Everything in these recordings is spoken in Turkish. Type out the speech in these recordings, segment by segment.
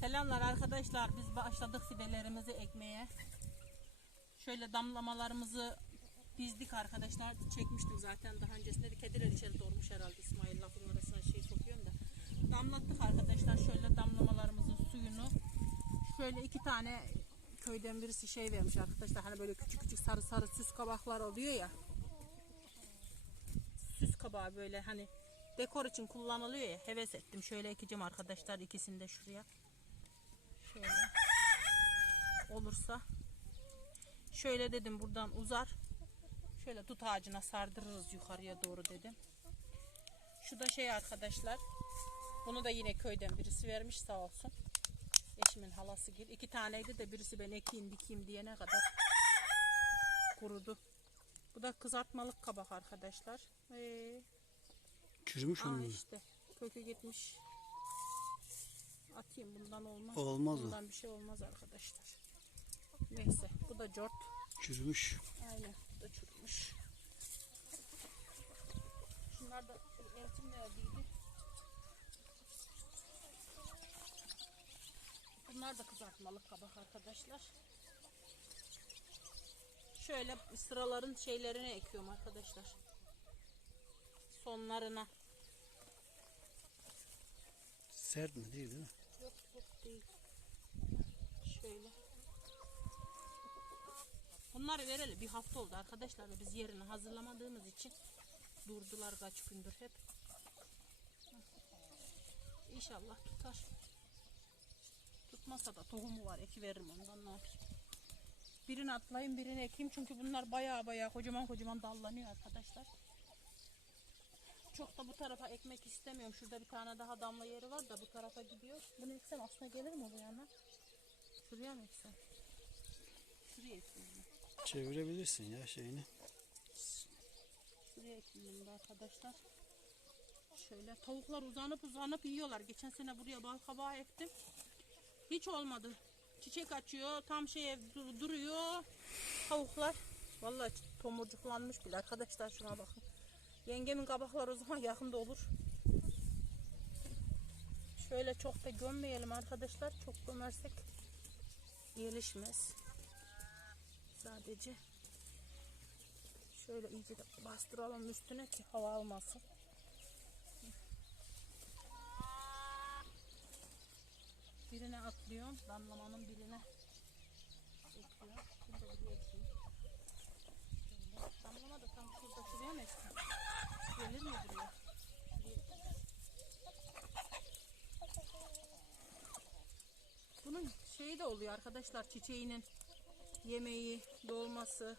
Selamlar arkadaşlar. Biz başladık fidelerimizi ekmeye. Şöyle damlamalarımızı dizdik arkadaşlar. Çekmiştim zaten daha öncesinde. Kediler içeri doğurmuş herhalde İsmail lafın arasına şey sokuyorum da. Damlattık arkadaşlar şöyle damlamalarımızın suyunu. Şöyle iki tane köyden birisi şey vermiş arkadaşlar. Hani böyle küçük küçük sarı sarı süs kabaklar oluyor ya. Süs kabağı böyle hani dekor için kullanılıyor ya. Heves ettim. Şöyle ekeceğim arkadaşlar ikisini de şuraya. Şöyle. Olursa. Şöyle dedim buradan uzar. Şöyle tut ağacına sardırırız yukarıya doğru dedim. Şu da şey arkadaşlar. Bunu da yine köyden birisi vermiş sağ olsun. Eşimin halası gibi. İki taneydi de birisi ben ekeyim dikeyim diyene kadar kurudu. Bu da kızartmalık kabak arkadaşlar. Ee, Çürümüş onun. işte kökü gitmiş. Atayım bundan olmaz. Olmaz o. Bundan bir şey olmaz arkadaşlar. Neyse bu da cort. Çürümüş. Aynen bu da çürümüş. Şunlar da eltim neredeydi? Bunlar da kızartmalık kabak arkadaşlar. Şöyle sıraların şeylerine ekiyorum arkadaşlar. Sonlarına. Sert mi değil değil mi? Değil. Şöyle. Bunları vereli bir hafta oldu arkadaşlar da biz yerini hazırlamadığımız için durdular kaç gündür hep. İnşallah tutar. Tutmasa da tohumu var eki veririm ondan ne yapayım. Birini atlayayım birini ekeyim çünkü bunlar baya baya kocaman kocaman dallanıyor arkadaşlar. Çok da bu tarafa ekmek istemiyorum. Şurada bir tane daha damla yeri var da bu tarafa gidiyor. Bunu eksem aslında gelir mi bu yana? Şuraya mı eksem? Şuraya bunu. Çevirebilirsin ya şeyini. Şuraya ekeyim arkadaşlar. Şöyle tavuklar uzanıp uzanıp yiyorlar. Geçen sene buraya bal kabağı ektim. Hiç olmadı. Çiçek açıyor. Tam şeye dur- duruyor. Tavuklar. Vallahi tomurcuklanmış bile arkadaşlar şuna bakın. Yengemin kabakları o zaman yakında olur. Şöyle çok da gömmeyelim arkadaşlar. Çok gömersek gelişmez. Sadece şöyle iyice de bastıralım üstüne ki hava almasın. Birine atlıyorum. Damlamanın birine. Şöyle. Damlama da tam şurada şuraya mı? Gelir mi buraya? Bunun şeyi de oluyor arkadaşlar çiçeğinin yemeği, dolması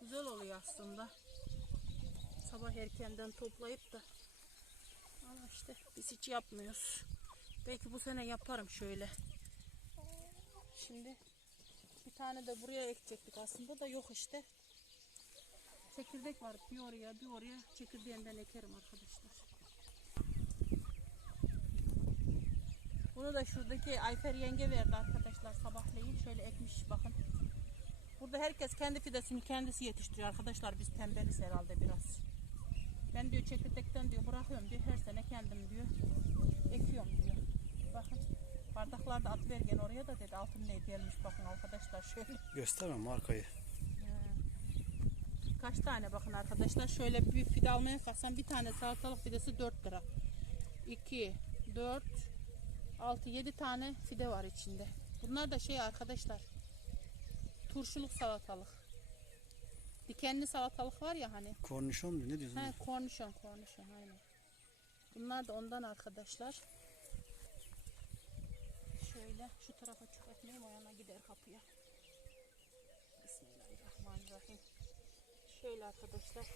güzel oluyor aslında. Sabah erkenden toplayıp da ama işte biz hiç yapmıyoruz. Belki bu sene yaparım şöyle. Şimdi bir tane de buraya ekecektik aslında da yok işte. Çekirdek var bir oraya bir oraya çekirdeğinden ekerim arkadaşlar. Bunu da şuradaki Ayfer yenge verdi arkadaşlar sabahleyin. Şöyle ekmiş bakın. Burada herkes kendi fidesini kendisi yetiştiriyor arkadaşlar. Biz tembeliz herhalde biraz. Ben diyor çekirdekten diyor bırakıyorum diyor. Her sene kendim diyor ekiyorum diyor. Bakın bardaklarda at vergen oraya da dedi altın ne gelmiş bakın arkadaşlar şöyle. Gösterme markayı. Kaç tane bakın arkadaşlar. Şöyle bir fide almaya kalksam bir tane salatalık fidesi 4 lira. 2, 4, 6, 7 tane fide var içinde. Bunlar da şey arkadaşlar. Turşuluk salatalık. Dikenli salatalık var ya hani. Kornişon mu? Ne diyorsun? He, kornişon, kornişon aynen. Bunlar da ondan arkadaşlar. Şöyle şu tarafa çıkartmayayım o yana gider kapıya. Bismillahirrahmanirrahim. Şöyle arkadaşlar.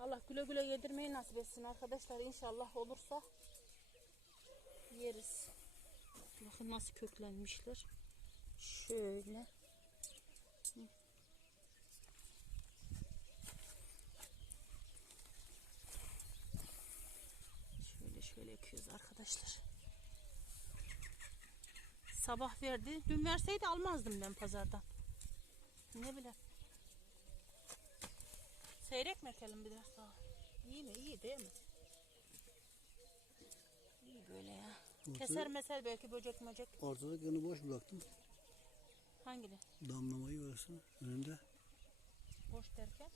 Allah güle güle yedirmeyi nasip etsin arkadaşlar. İnşallah olursa yeriz. Bakın nasıl köklenmişler. Şöyle. Şöyle şöyle ekiyoruz arkadaşlar. Sabah verdi. Dün verseydi almazdım ben pazardan. Ne bileyim. Seyrek mi ekelim biraz daha? İyi mi? İyi değil mi? İyi böyle ya. Keser meser belki böcek möcek. Ortada gönü boş bıraktım. Hangini? Damlamayı görsün önünde. Boş derken.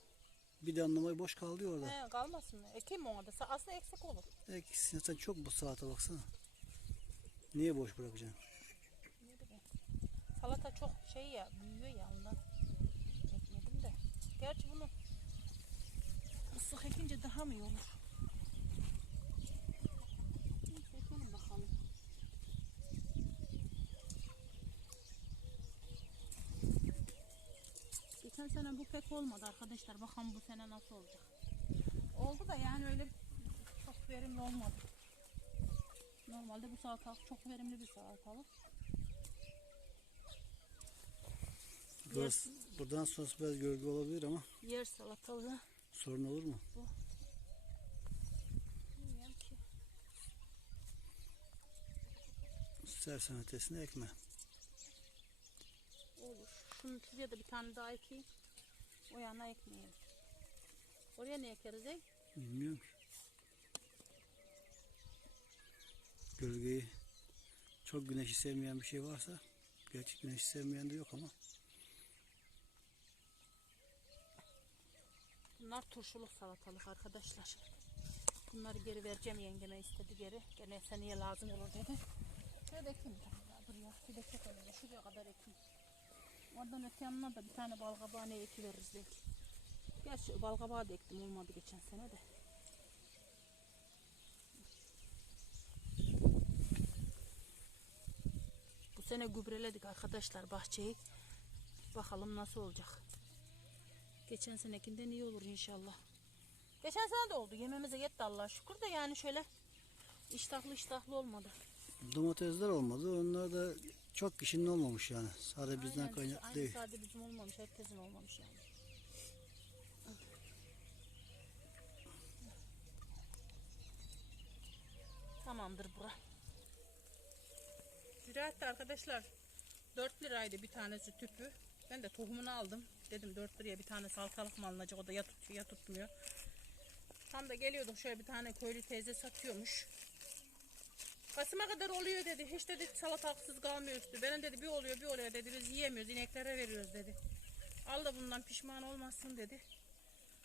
Bir damlamayı boş kaldı ya orada. He, kalmasın mı? Ekeyim mi orada? Aslında eksik olur. Eksin sen çok bu saate baksana. Niye boş bırakacaksın? Salata çok şey ya, büyüyor ya ondan. Ekmedim de. Gerçi bunu ıslık ekince daha mı iyi olur? Ekelim bakalım. Geçen sene bu pek olmadı arkadaşlar. Bakalım bu sene nasıl olacak. Oldu da yani öyle çok verimli olmadı. Normalde bu salatalık çok verimli bir salatalık. Burası, buradan sonra biraz gölge olabilir ama Yer salatalığı. sorun olur mu? Bilmiyorum ki. İstersen ötesine ekme. Olur. Şunu şuraya da bir tane daha ekeyim. O yana ekmeyelim. Oraya ne ekeriz ey? Bilmiyorum. Gölgeyi çok güneşi sevmeyen bir şey varsa gerçi güneşi sevmeyen de yok ama Bunlar turşuluk salatalık arkadaşlar. Bunları geri vereceğim yengeme istedi geri. Gene seneye lazım olur dedi. Şöyle ekeyim bir tane daha buraya. Bir de çok önemli. Şuraya kadar ekeyim. Oradan öte yanına da bir tane balkabağı ne eki veririz belki. Gerçi balkabağı da ektim olmadı geçen sene de. Bu sene gübreledik arkadaşlar bahçeyi. Bakalım nasıl olacak. Geçen senekinden iyi olur inşallah. Geçen sene de oldu. Yememize yetti Allah'a şükür de yani şöyle iştahlı iştahlı olmadı. domatesler olmadı. Onlar da çok kişinin olmamış yani. Sadece bizden kaynaklı değil. sadece bizim olmamış, herkesin olmamış yani. Tamamdır bura. Ziraatte arkadaşlar 4 liraydı bir tanesi tüpü. Ben de tohumunu aldım. Dedim 4 liraya bir tane salatalık mı alınacak o da ya tutuyor ya tutmuyor. Tam da geliyorduk şöyle bir tane köylü teyze satıyormuş. Kasım'a kadar oluyor dedi. Hiç dedi salatalıksız kalmıyor üstü. Benim dedi bir oluyor bir oluyor dedi. Biz yiyemiyoruz ineklere veriyoruz dedi. Al da bundan pişman olmazsın dedi.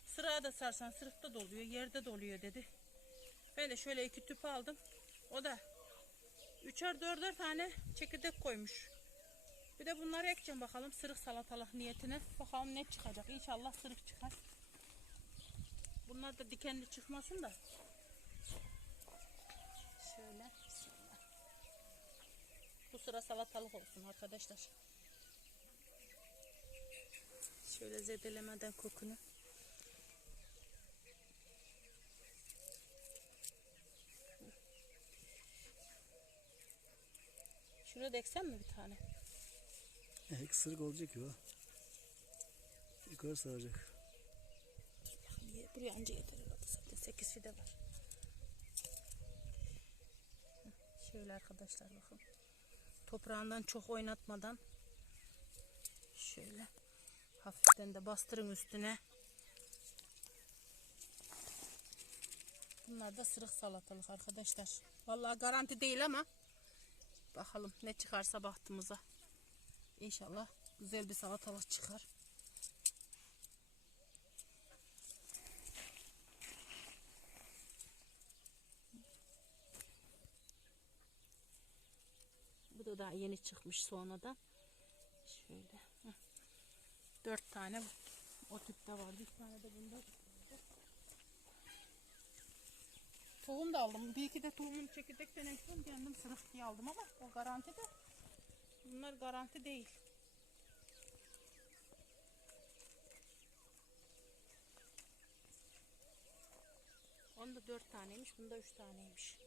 Sıraya da sarsan sırıkta da oluyor yerde de oluyor dedi. Ben de şöyle iki tüp aldım. O da üçer dörder tane çekirdek koymuş. Bir de bunları ekeceğim bakalım sırık salatalık niyetine. Bakalım ne çıkacak. İnşallah sırık çıkar. Bunlar da dikenli çıkmasın da. Şöyle. Bu sıra salatalık olsun arkadaşlar. Şöyle zedelemeden kokunu. Şunu da eksem mi bir tane? Ek sırık olacak ya. Yukarı saracak. Buraya anca yeter herhalde 8 fide var. Şöyle arkadaşlar bakın. Toprağından çok oynatmadan şöyle hafiften de bastırın üstüne. Bunlar da sırık salatalık arkadaşlar. Vallahi garanti değil ama bakalım ne çıkarsa bahtımıza. İnşallah güzel bir salatalık çıkar. Bu da daha yeni çıkmış sonradan. Şöyle. Dört tane o tüpte var. Bir tane de bunda. Tohum da aldım. Bir iki de tohumun çekirdekten ektim. Kendim sırık diye aldım ama o garanti de. Bunlar garanti değil. Onda dört taneymiş. Bunda üç taneymiş.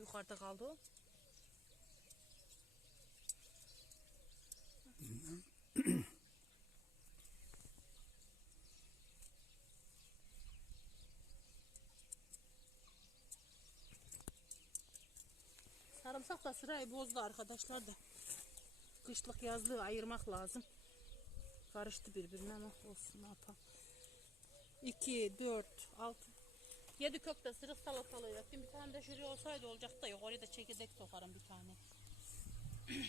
yukarıda kaldı o? Sarımsak da sırayı bozdu arkadaşlar da. Kışlık yazlığı ayırmak lazım. Karıştı birbirine ama olsun ne yapalım. 2, 4, 6, 7 kökte sırık salatalığı yaptım. Bir tane de şuraya olsaydı olacak da yok. Oraya da çekirdek sokarım bir tane.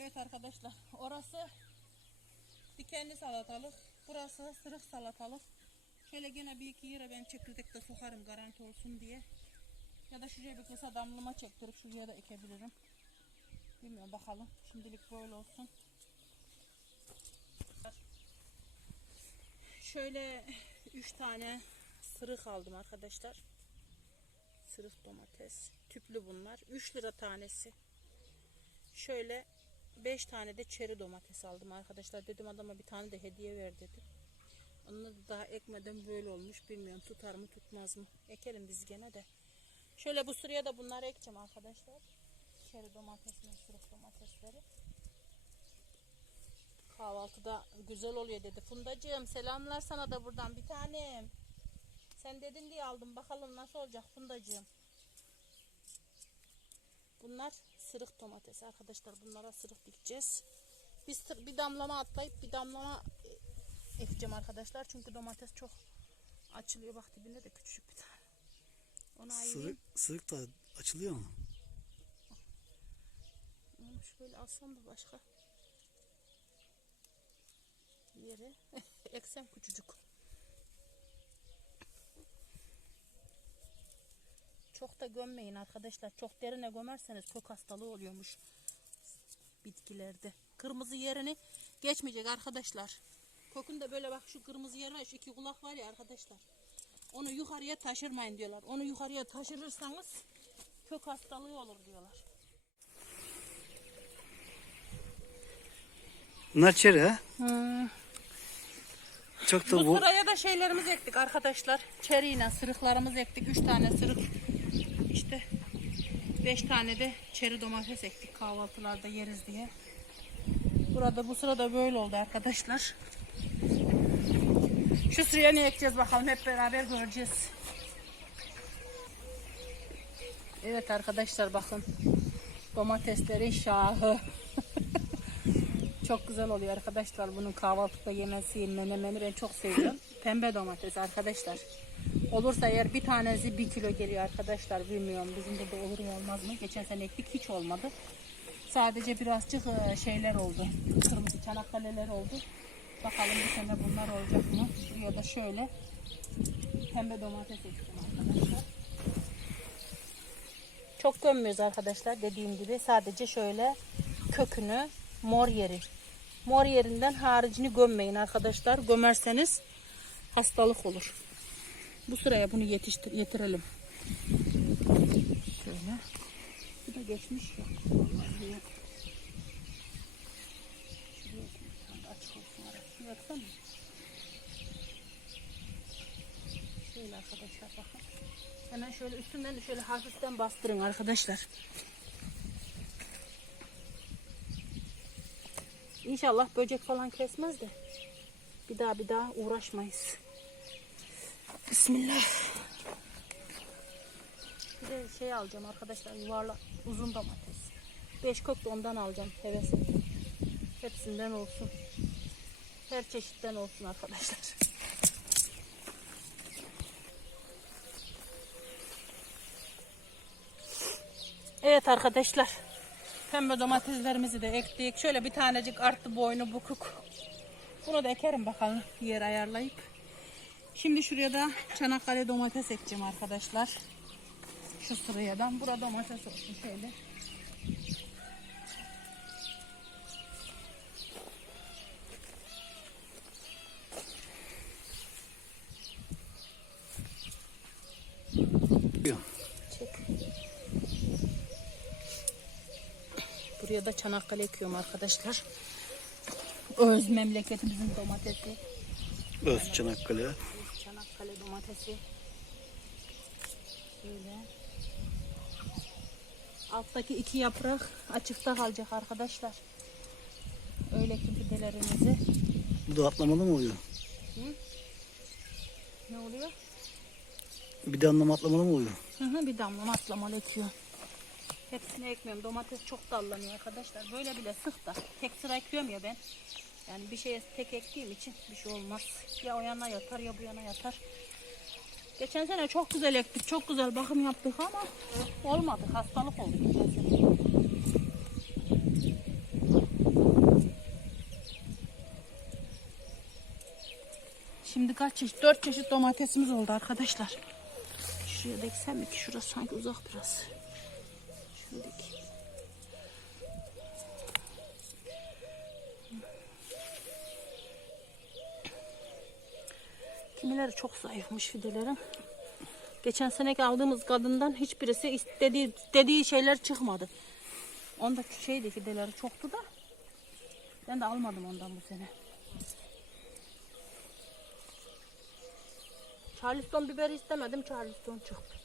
evet arkadaşlar. Orası dikenli salatalık. Burası sırık salatalık. Şöyle gene bir iki yere ben çekirdek de sokarım garanti olsun diye. Ya da şuraya bir kısa damlama çektirip şuraya da ekebilirim. Bilmiyorum bakalım. Şimdilik böyle olsun. Şöyle 3 tane sırık aldım arkadaşlar. Sırık domates. Tüplü bunlar. 3 lira tanesi. Şöyle 5 tane de çeri domates aldım arkadaşlar. Dedim adama bir tane de hediye ver dedim. Onu da daha ekmeden böyle olmuş. Bilmiyorum tutar mı tutmaz mı. Ekelim biz gene de. Şöyle bu sıraya da bunları ekeceğim arkadaşlar. Çeri domatesini, sırık domatesleri. Kahvaltıda güzel oluyor dedi. Fundacığım selamlar sana da buradan bir tanem. Sen dedin diye aldım. Bakalım nasıl olacak Fundacığım. Bunlar sırık domates arkadaşlar. Bunlara sırık dikeceğiz. Sır- bir damlama atlayıp bir damlama e, ekeceğim arkadaşlar. Çünkü domates çok açılıyor. Bak dibinde de küçücük bir tane. Onu ayırayım. Sırık, sırık da açılıyor mu? Onu şöyle alsam da başka yere eksem küçücük. Çok da gömmeyin arkadaşlar. Çok derine gömerseniz kök hastalığı oluyormuş bitkilerde. Kırmızı yerini geçmeyecek arkadaşlar. Kökünde böyle bak şu kırmızı yerine şu iki kulak var ya arkadaşlar. Onu yukarıya taşırmayın diyorlar. Onu yukarıya taşırırsanız kök hastalığı olur diyorlar. Bunlar çeri ha? Hmm. Çok da Bu bu sıraya da şeylerimizi ektik arkadaşlar. Çeriyle sırıklarımızı ektik. 3 tane sırık. İşte 5 tane de çeri domates ektik kahvaltılarda yeriz diye. Burada bu sırada böyle oldu arkadaşlar. Şu sıraya ne ekeceğiz bakalım hep beraber göreceğiz. Evet arkadaşlar bakın. Domateslerin şahı. Çok güzel oluyor arkadaşlar. Bunun kahvaltıda yemesi, menemeni ben çok seviyorum. Pembe domates arkadaşlar. Olursa eğer bir tanesi bir kilo geliyor arkadaşlar. Bilmiyorum bizim burada olur mu olmaz mı? Geçen sene ektik hiç olmadı. Sadece birazcık e, şeyler oldu. Kırmızı çanakkaleler oldu. Bakalım bu sene bunlar olacak mı? Buraya da şöyle pembe domates ektim arkadaşlar. Çok gömmüyoruz arkadaşlar dediğim gibi. Sadece şöyle kökünü mor yeri. Mor yerinden haricini gömmeyin arkadaşlar. Gömerseniz hastalık olur. Bu sıraya bunu yetiştir yetirelim. Şöyle. Bu da geçmiş ya. Şöyle arkadaşlar bakın. Hemen şöyle üstünden de şöyle hafiften bastırın arkadaşlar. İnşallah böcek falan kesmez de bir daha bir daha uğraşmayız. Bismillah. Bir de şey alacağım arkadaşlar yuvarlak uzun domates. Beş kök ondan alacağım heves ettim. Hepsinden olsun. Her çeşitten olsun arkadaşlar. Evet arkadaşlar. Pembe domateslerimizi de ektik. Şöyle bir tanecik arttı boynu bukuk. Bunu da ekerim bakalım yer ayarlayıp. Şimdi şuraya da Çanakkale domates ekeceğim arkadaşlar. Şu sıraya da. Burada domates olsun şöyle. Buraya da Çanakkale ekiyorum arkadaşlar. Öz memleketimizin domatesi. Öz Çanakkale. Çanakkale domatesi. Şöyle. Alttaki iki yaprak açıkta kalacak arkadaşlar. Öyle ki fidelerimizi. Bu da atlamalı mı oluyor? Ne oluyor? Bir damlama atlamalı mı oluyor? Hı hı, bir damla maslamalı ekiyor. Hepsini ekmiyorum. Domates çok dallanıyor arkadaşlar. Böyle bile sık da. Tek sıra ekiyorum ya ben. Yani bir şeye tek ektiğim için bir şey olmaz. Ya o yana yatar ya bu yana yatar. Geçen sene çok güzel ektik. Çok güzel bakım yaptık ama olmadı. Hastalık oldu. Şimdi kaç çeşit? Dört çeşit domatesimiz oldu arkadaşlar. Şuraya da eksem mi ki? Şurası sanki uzak biraz. Şuradaki. Kimileri çok zayıfmış fidelerin. Geçen seneki aldığımız kadından hiçbirisi istediği dediği şeyler çıkmadı. Onda şeydi fideleri çoktu da. Ben de almadım ondan bu sene. Charleston biberi istemedim. Charleston çıktı.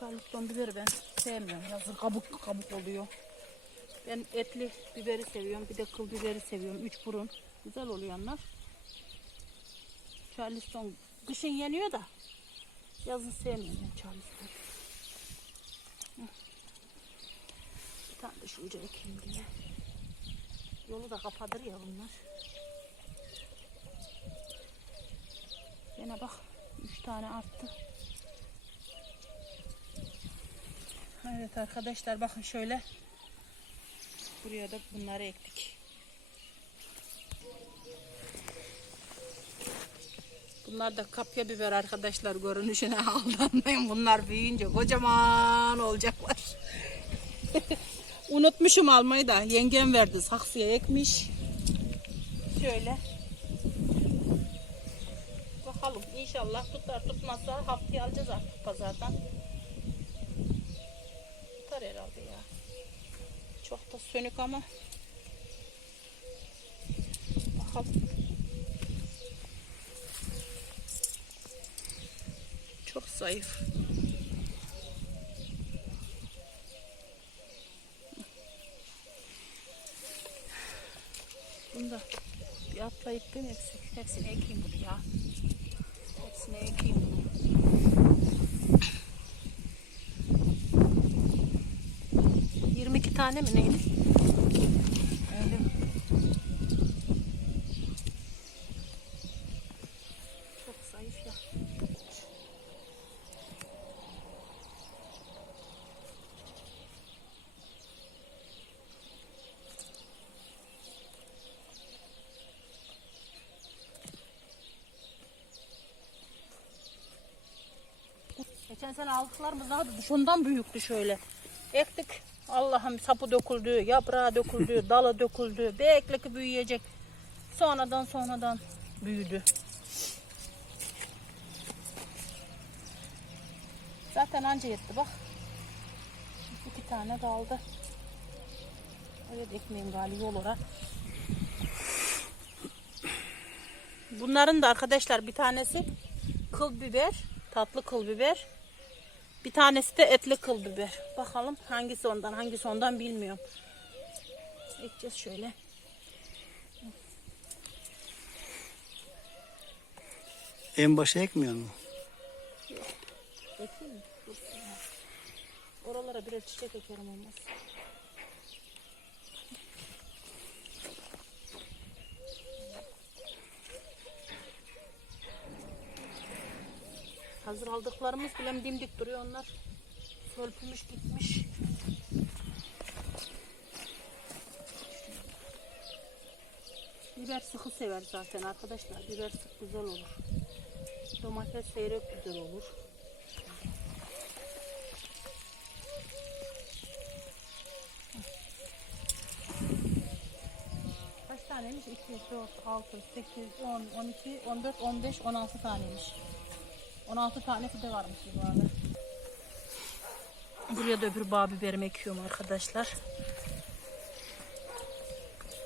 Charleston biberi ben sevmiyorum. Yazın kabuk kabuk oluyor. Ben etli biberi seviyorum. Bir de kıl biberi seviyorum. Üç burun. Güzel oluyor onlar. Charleston kışın yeniyor da yazın sevmiyorum ben Charleston. Bir tane de şu uca ekeyim diye. Yolu da kapatır ya bunlar. Yine bak üç tane arttı. Evet arkadaşlar bakın şöyle. Buraya da bunları ektik. Bunlar da kapya biber arkadaşlar görünüşüne aldanmayın. Bunlar büyüyünce kocaman olacaklar. Unutmuşum almayı da yengem verdi saksıya ekmiş. Şöyle. Bakalım inşallah tutar tutmazsa haftaya alacağız artık pazardan. Tutar herhalde ya. Çok da sönük ama. Bakalım. Çok zayıf. Bunu da bir atlayıp ben hepsi, hepsini ekeyim buraya. Hepsini ekeyim bunu. Tane mi neydi? Geçen sene aldıklarımız daha da şundan büyüktü şöyle. Ektik. Allah'ım sapı döküldü, yaprağı döküldü, dalı döküldü. Bekle ki büyüyecek. Sonradan sonradan büyüdü. Zaten anca yetti bak. İki tane kaldı. Öyle de ekmeğim galiba yol ora. Bunların da arkadaşlar bir tanesi kıl biber, tatlı kıl biber. Bir tanesi de etli kıl biber. Bakalım hangisi ondan hangisi ondan bilmiyorum. Ekeceğiz şöyle. En başa ekmiyor mu? Ekeyim mi? Oralara birer çiçek ekerim olmaz. Hazır aldıklarımız bile dimdik duruyor onlar. Sölpümüş gitmiş. Biber sıkı sever zaten arkadaşlar. Biber sık güzel olur. Domates seyrek güzel olur. Kaç taneymiş? 2, 4, 6, 8, 10, 12, 14, 15, 16 taneymiş. 16 tane fide varmış bu arada. Buraya da öbür bağ biberimi ekiyorum arkadaşlar.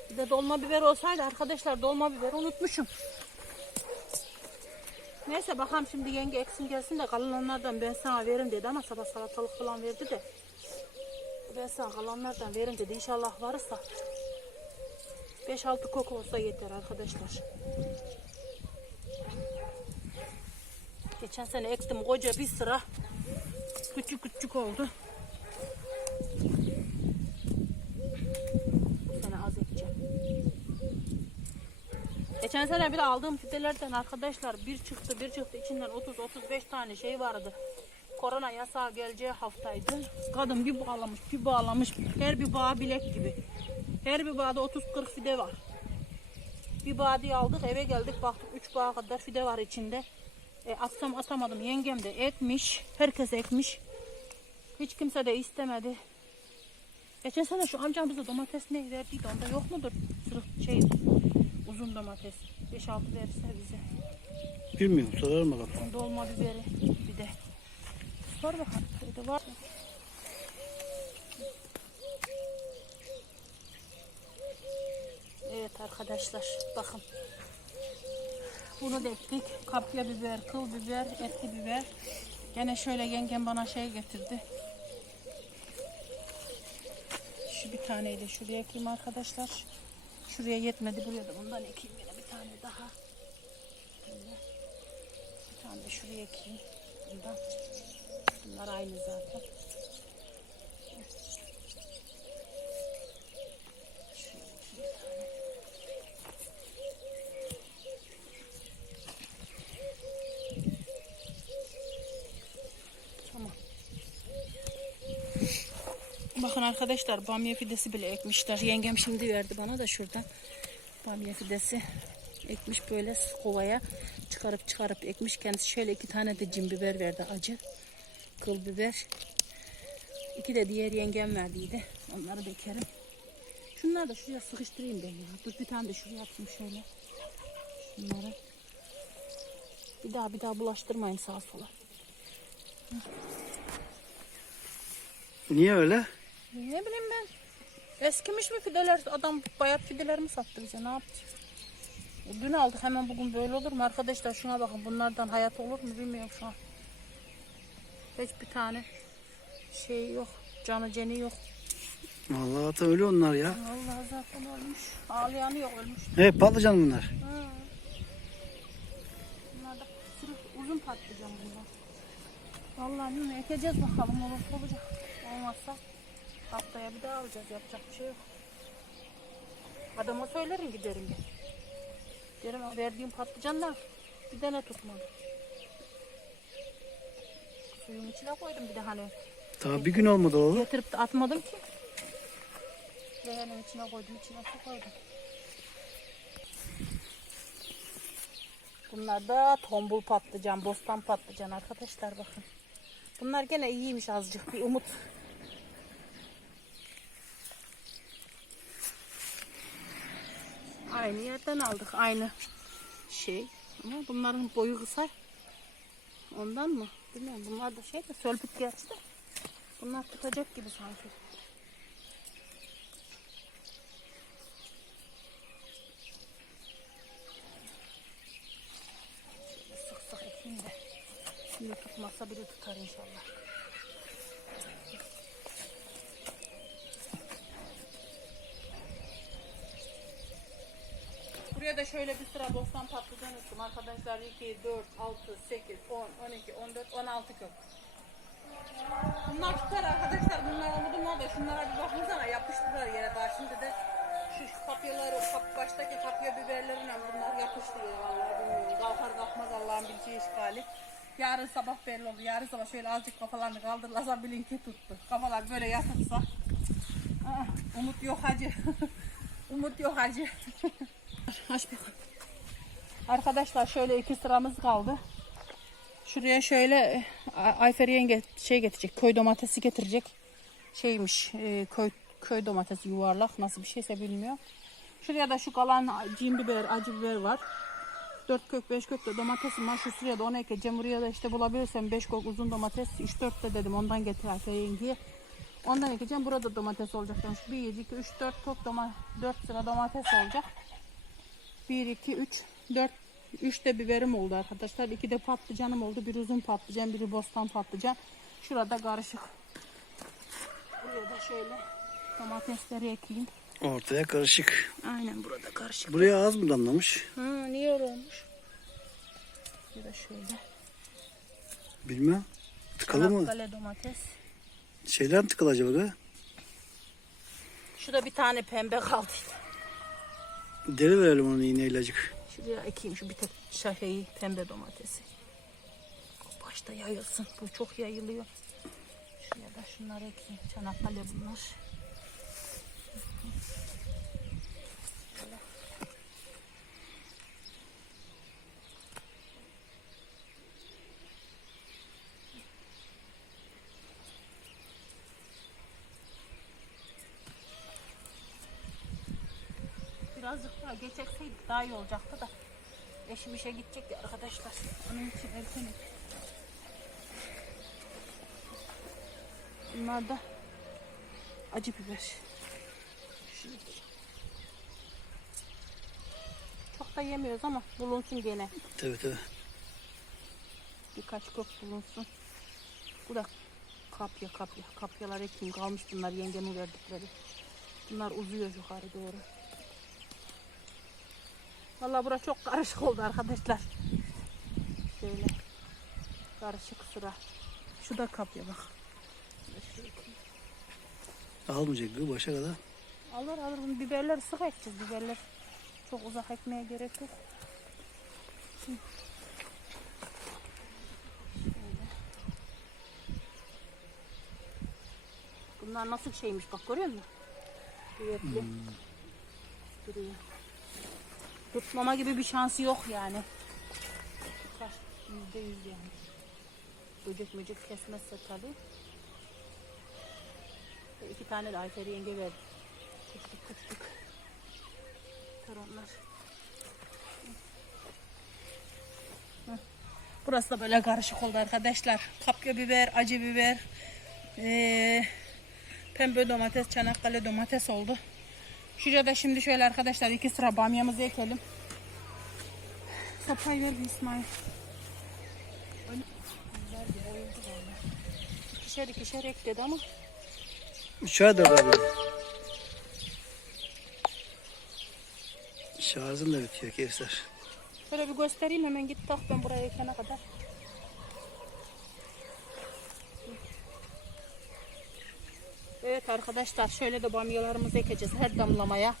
Bir de dolma biber olsaydı arkadaşlar dolma biberi unutmuşum. Neyse bakalım şimdi yenge eksin gelsin de kalanlardan ben sana veririm dedi ama sabah salatalık falan verdi de. Ben sana kalanlardan veririm dedi. İnşallah varsa 5-6 kok olsa yeter arkadaşlar. Geçen sene ektim koca bir sıra. Küçük küçük oldu. Bu sene az ekeceğim. Geçen sene bir aldığım fidelerden arkadaşlar bir çıktı bir çıktı içinden 30-35 tane şey vardı. Korona yasağı geleceği haftaydı. Kadın bir bağlamış bir bağlamış her bir bağ bilek gibi. Her bir bağda 30-40 fide var. Bir bağ diye aldık eve geldik baktık 3 bağ kadar fide var içinde. E, atsam atamadım yengem de ekmiş. Herkes ekmiş. Hiç kimse de istemedi. Geçen sene şu amcam bize domates ne verdiydi onda yok mudur? Sırf şey uzun domates. 5-6 verirse bize. Bilmiyorum sorarım bakalım. Dolma biberi bir de. Sor bakalım. Evde var mı? Evet arkadaşlar bakın. Bunu da ektik. Kapya biber, kıl biber, etli biber. Gene şöyle yengem bana şey getirdi. Şu bir taneyi de şuraya ekeyim arkadaşlar. Şuraya yetmedi. Buraya da bundan ekeyim yine bir tane daha. Bir tane de şuraya ekeyim. Bundan. Bunlar aynı zaten. Bakın arkadaşlar bamya fidesi bile ekmişler. Yengem şimdi verdi bana da şuradan. Bamya fidesi ekmiş böyle kovaya çıkarıp çıkarıp ekmiş. Kendisi şöyle iki tane de cin biber verdi acı. Kıl biber. İki de diğer yengem verdiydi. Onları da ekerim. Şunları da şuraya sıkıştırayım ben ya. Dur bir tane de şuraya atayım şöyle. Şunları. Bir daha bir daha bulaştırmayın sağa sola. Niye öyle? Ne bileyim ben. Eskimiş mi fideler? Adam bayat fideler mi sattı bize? Ne yaptı? E, Dün aldık hemen bugün böyle olur mu? Arkadaşlar şuna bakın bunlardan hayat olur mu bilmiyorum şu an. Hiçbir tane şey yok. Canı ceni yok. Vallahi da öyle onlar ya. Vallahi zaten ölmüş. Ağlayanı yok ölmüş. Evet patlıcan bunlar. Ha. Bunlar da sırf uzun patlıcan bunlar. Vallahi bilmiyorum. Ekeceğiz bakalım olur olacak. Olmazsa haftaya bir daha alacağız. Yapacak bir şey yok. Adama söylerim giderim ben. Derim verdiğim patlıcanlar bir tane tutmadı. Suyun içine koydum bir de hani Daha bir gün olmadı oğlum. getirip de atmadım ki. Leğenin içine koydum, içine su koydum. Bunlar da tombul patlıcan, bostan patlıcan arkadaşlar bakın. Bunlar gene iyiymiş azıcık bir umut. Aynı yerden aldık aynı şey. Ama bunların boyu kısa. Ondan mı? Bilmiyorum. Bunlar da şey de sölpük gerçi de. Bunlar tutacak gibi sanki. Şöyle Sık sık ekeyim de. Şimdi tutmazsa biri tutar inşallah. Buraya da şöyle bir sıra bostan patlıcan ektim arkadaşlar. 2, 4, 6, 8, 10, 12, 14, 16 kök. Bunlar tutar arkadaşlar. Bunlar olmadı mı da şunlara bir bakmasana yapıştılar yere daha şimdi de şu kapyaları, kap, baştaki kapya biberlerine bunlar yapıştırıyor vallahi bilmiyorum. Kalkar kalkmaz Allah'ın bileceği işgali. Yarın sabah belli oldu. Yarın sabah şöyle azıcık kafalarını kaldırırlarsa bilin ki tuttu. Kafalar böyle yasaksa. Aa, umut yok hacı. umut yok hacı. Aç bakalım. Arkadaşlar şöyle iki sıramız kaldı. Şuraya şöyle e, Ay- Ayfer yenge şey getirecek. Köy domatesi getirecek. Şeymiş e, köy, köy domatesi yuvarlak nasıl bir şeyse bilmiyor. Şuraya da şu kalan cin biber, acı biber var. 4 kök 5 kök de domatesim var. Şu sıraya da onu ekeceğim. Buraya da işte bulabilirsem 5 kök uzun domates. 3-4 de dedim ondan getir Ayfer yengeye. Ondan ekeceğim. Burada domates olacak. Yani şu 1, 2, 3, 4 kök doma 4 sıra domates olacak. 1, 2, 3, 4, 3 de biberim oldu arkadaşlar. 2 de patlıcanım oldu. Bir uzun patlıcan, biri bostan patlıcan. Şurada karışık. Buraya da şöyle domatesleri ekeyim. Ortaya karışık. Aynen burada karışık. Buraya az mı damlamış? Ha, niye öyle olmuş? Bir de şöyle. Bilmem. Tıkalı mı? Çanakkale domates. Şeyler mi tıkalı acaba? Şurada bir tane pembe kaldı. Deri verelim onun iğne ilacık. Şuraya ekeyim şu bir tek şaheyi pembe domatesi. O başta yayılsın. Bu çok yayılıyor. Şuraya da şunları ekeyim. Çanakkale bunlar. Böyle. Birazcık daha geç ekseydik daha iyi olacaktı da. Eşim işe gidecek ya arkadaşlar. Onun için erken Bunlar da acı biber. Çok da yemiyoruz ama bulunsun gene. Tabii tabii. Birkaç kök bulunsun. Bu da kapya kapya. Kapyalar ekeyim kalmış bunlar yengemin verdikleri. Bunlar uzuyor yukarı doğru. Vallahi bura çok karışık oldu arkadaşlar. Şöyle karışık sıra. Şu da kapya bak. Almayacak bu başa kadar. Alır alır bunu biberler sık ekeceğiz biberler. Çok uzak ekmeye gerek yok. Bunlar nasıl şeymiş bak görüyor musun? Kuvvetli. Duruyor. Tutmama gibi bir şansı yok yani. Tutar. Yüzde yüz yani. Böcek möcek kesmezse tabii. İki tane de Ayfer yenge verdi. Küçük. Toronlar. Hı. Burası da böyle karışık oldu arkadaşlar. Kapya biber, acı biber, ee, pembe domates, Çanakkale domates oldu. Şuraya da şimdi şöyle arkadaşlar iki sıra bamyamızı ekelim. Sapayı ver İsmail. İkişer ikişer ek dedi ama Çay da var. Şarjım da bitiyor Kevser. Şöyle bir göstereyim hemen git tak ben buraya ekene kadar. Evet arkadaşlar şöyle de bamyalarımızı ekeceğiz her damlamaya.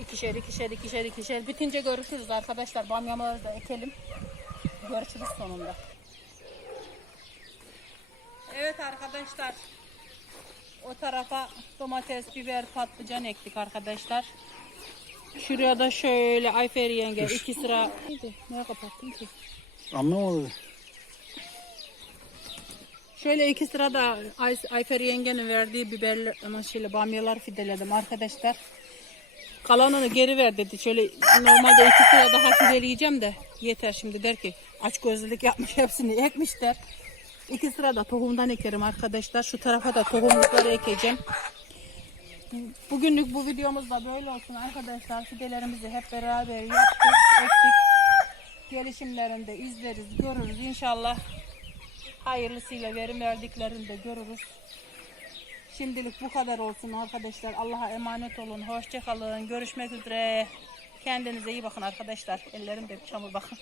İkişer ikişer ikişer ikişer. Bitince görüşürüz arkadaşlar. Bamyaları da ekelim. Görüşürüz sonunda. Evet arkadaşlar. O tarafa domates, biber, patlıcan ektik arkadaşlar. Şuraya da şöyle Ayfer yenge iki sıra. Neye kapattın ki? Anlamadım. Şöyle iki sıra da Ay Ayfer yengenin verdiği biberler, ama şöyle bamyalar fideledim arkadaşlar. Kalanını geri ver dedi. Şöyle normalde iki sıra daha fideleyeceğim de yeter şimdi der ki aç gözlülük yapmış hepsini ekmişler. İki sıra da tohumdan ekerim arkadaşlar. Şu tarafa da tohumlukları ekeceğim. Bugünlük bu videomuz da böyle olsun arkadaşlar. Fidelerimizi hep beraber yaptık, ektik. Gelişimlerinde izleriz, görürüz inşallah. Hayırlısıyla verim verdiklerini de görürüz. Şimdilik bu kadar olsun arkadaşlar. Allah'a emanet olun. Hoşçakalın. Görüşmek üzere. Kendinize iyi bakın arkadaşlar. Ellerim de çamur bakın.